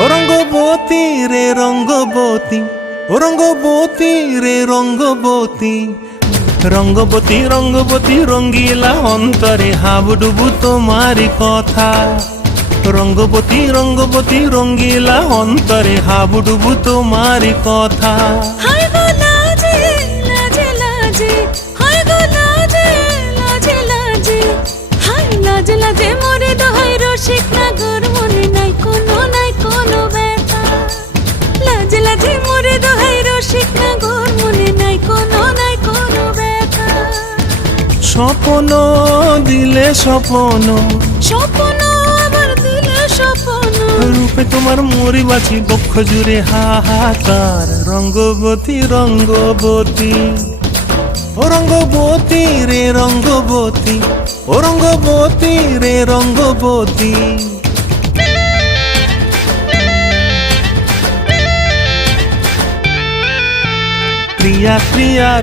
ও রঙ্গবতী রে রঙ্গবতী, ও রঙ্গবতী রে রঙ্গবতী, রঙ্গবতী রঙ্গবতী রঙ্গিলা অন্তরে হাবুডুবু তোমারি কথা। রঙ্গবতী রঙ্গবতী রঙ্গিলা অন্তরে হাবুডুবু তোমারি কথা। হায় গো লাজে লাজে লাজে, হায় গো লাজে লাজে লাজে, হায় লাজে লাজে মরে দোহাই রসিক নাগর মনে নাই কোনো ব্যথা। লাজে লাজে মরে দোহাই রসিক নাগর মনে নাই কোনো ব্যথা। স্বপ্ন দিলে স্বপ্ন, স্বপ্ন আবার দিলে স্বপ্ন, রূপে তোমার মরি বাছি বক্ষ জুড়ে হাহাকার। রঙ্গবতী রঙ্গবতী, ও রঙ্গবতী রে রঙ্গবতী, ও রঙ্গবতী রে রঙ্গবতী। প্রিয়া প্রিয়া